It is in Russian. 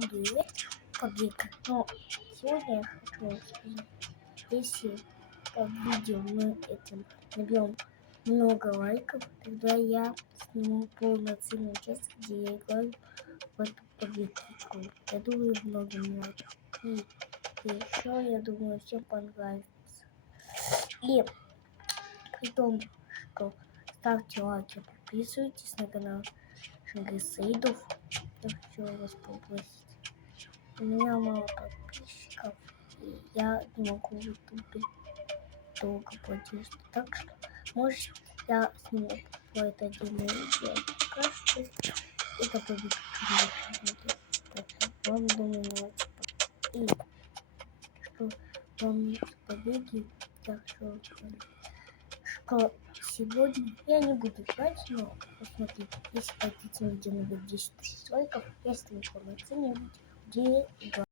буду играть в побег. Но сегодня я хочу вам сказать, если под видео мы этим наберем много лайков, тогда я сниму полноценную часть, где я играю в эту победку. Я думаю, многим лайков. И еще, я думаю, всем понравится. И при том, что ставьте лайки, подписывайтесь на канал Шингисаидов. Я хочу вас попросить. У меня мало подписчиков, и я не могу в ютубе долго платить. Так что, может, я сниму какое-то отдельное видео. Пока что это будет что-нибудь. Поэтому вам, думаю, нравится. И что вам побеги, так что сегодня я не буду играть, но посмотрите, если хотите видео наберет 10 тысяч лайков, я сниму полноценное видео, где я играю.